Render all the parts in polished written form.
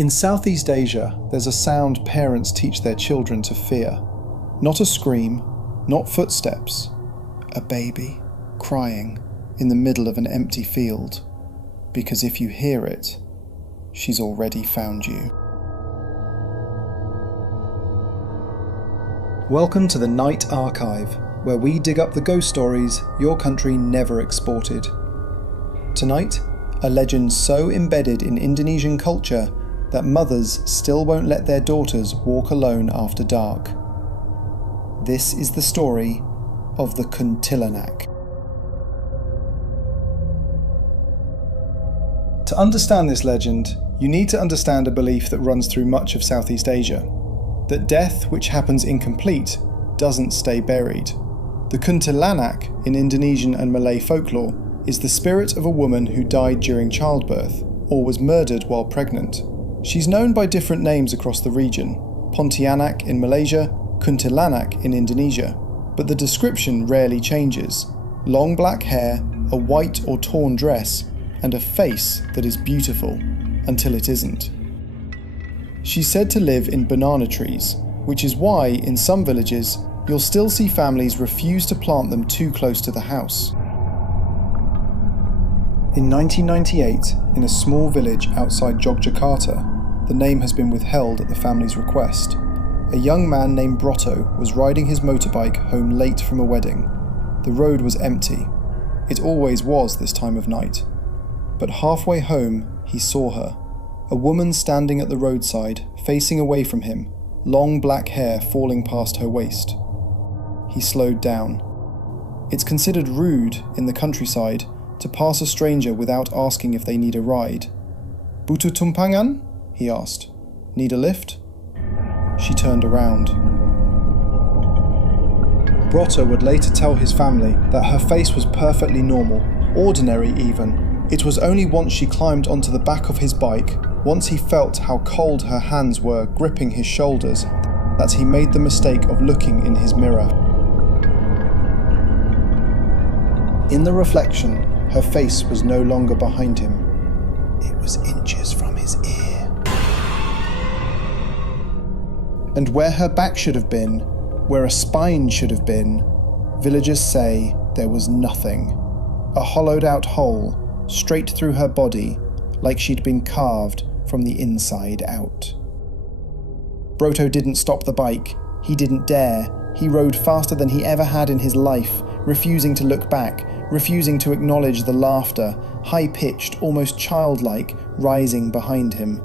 In Southeast Asia, there's a sound parents teach their children to fear. Not a scream, not footsteps. A baby crying in the middle of an empty field. Because if you hear it, she's already found you. Welcome to the Night Archive, where we dig up the ghost stories your country never exported. Tonight, a legend so embedded in Indonesian culture that mothers still won't let their daughters walk alone after dark. This is the story of the Kuntilanak. To understand this legend, you need to understand a belief that runs through much of Southeast Asia, that death which happens incomplete doesn't stay buried. The Kuntilanak in Indonesian and Malay folklore is the spirit of a woman who died during childbirth or was murdered while pregnant. She's known by different names across the region: Pontianak in Malaysia, Kuntilanak in Indonesia, but the description rarely changes. Long black hair, a white or torn dress, and a face that is beautiful until it isn't. She's said to live in banana trees, which is why, in some villages, you'll still see families refuse to plant them too close to the house. In 1998, in a small village outside Yogyakarta, the name has been withheld at the family's request. A young man named Brotto was riding his motorbike home late from a wedding. The road was empty. It always was this time of night. But halfway home, he saw her. A woman standing at the roadside, facing away from him, long black hair falling past her waist. He slowed down. It's considered rude in the countryside to pass a stranger without asking if they need a ride. "Butuh tumpangan?" he asked. "Need a lift?" She turned around. Brotto would later tell his family that her face was perfectly normal, ordinary even. It was only once she climbed onto the back of his bike, once he felt how cold her hands were gripping his shoulders, that he made the mistake of looking in his mirror. In the reflection, her face was no longer behind him. It was inches from his ear. And where her back should have been, where a spine should have been, villagers say there was nothing. A hollowed out hole, straight through her body, like she'd been carved from the inside out. Brotto didn't stop the bike. He didn't dare. He rode faster than he ever had in his life, refusing to look back, refusing to acknowledge the laughter, high-pitched, almost childlike, rising behind him.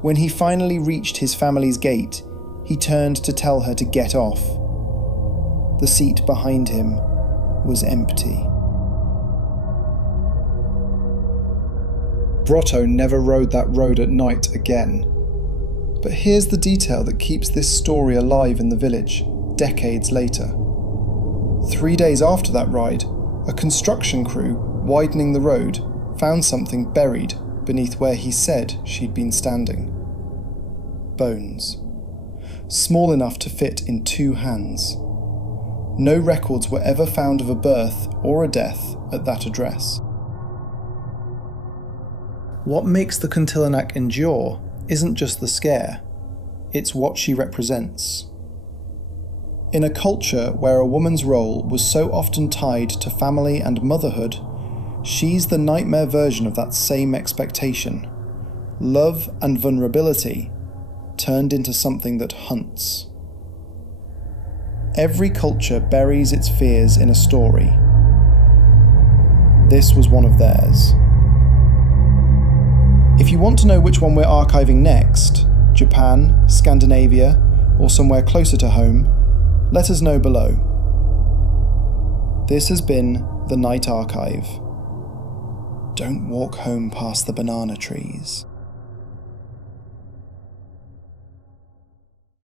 When he finally reached his family's gate, he turned to tell her to get off. The seat behind him was empty. Brotto never rode that road at night again. But here's the detail that keeps this story alive in the village, decades later. 3 days after that ride, a construction crew, widening the road, found something buried beneath where he said she'd been standing. Bones. Small enough to fit in 2 hands. No records were ever found of a birth or a death at that address. What makes the Kuntilanak endure isn't just the scare, it's what she represents. In a culture where a woman's role was so often tied to family and motherhood, she's the nightmare version of that same expectation. Love and vulnerability turned into something that hunts. Every culture buries its fears in a story. This was one of theirs. If you want to know which one we're archiving next, Japan, Scandinavia, or somewhere closer to home, let us know below. This has been the Night Archive. Don't walk home past the banana trees.